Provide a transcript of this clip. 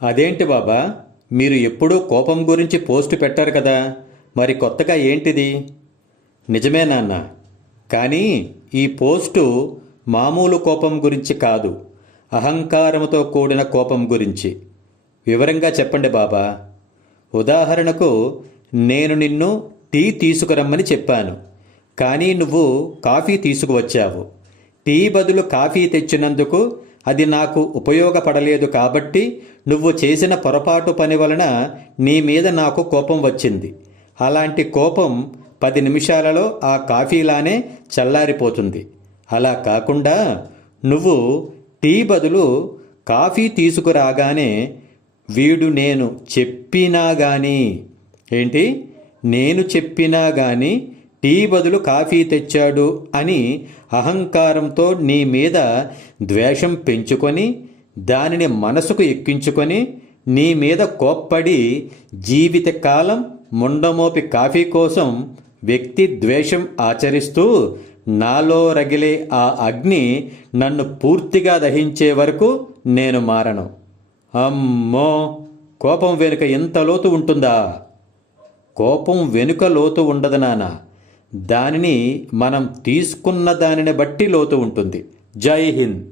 అదేంటి బాబా, మీరు ఎప్పుడూ కోపం గురించి పోస్ట్ పెట్టారు కదా, మరి కొత్తగా ఏంటిది? నిజమే నాన్న, కానీ ఈ పోస్టు మామూలు కోపం గురించి కాదు, అహంకారంతో కూడిన కోపం గురించి. వివరంగా చెప్పండి బాబా. ఉదాహరణకు, నేను నిన్ను టీ తీసుకురమ్మని చెప్పాను, కానీ నువ్వు కాఫీ తీసుకువచ్చావు. టీ బదులు కాఫీ తెచ్చినందుకు అది నాకు ఉపయోగపడలేదు కాబట్టి నువ్వు చేసిన పొరపాటు పని వలన నీ మీద నాకు కోపం వచ్చింది. అలాంటి కోపం 10 నిమిషాలలో ఆ కాఫీలానే చల్లారిపోతుంది. అలా కాకుండా నువ్వు టీ బదులు కాఫీ తీసుకురాగానే వీడు నేను చెప్పినా గాని ఏంటి నేను చెప్పినా గాని టీ బదులు కాఫీ తెచ్చాడు అని అహంకారంతో నీ మీద ద్వేషం పెంచుకొని దానిని మనసుకు ఎక్కించుకొని నీ మీద కోప్పడి జీవితకాలం ముండమోపి కాఫీ కోసం వ్యక్తి ద్వేషం ఆచరిస్తూ నాలో రగిలే ఆ అగ్ని నన్ను పూర్తిగా దహించే వరకు నేను మారను. అమ్మో, కోపం వెనుక ఎంత లోతు ఉంటుందా? కోపం వెనుక లోతు ఉండదు నాన్న, దానిని మనం తీసుకున్న దానిని బట్టి లోతు ఉంటుంది. జై హింద్.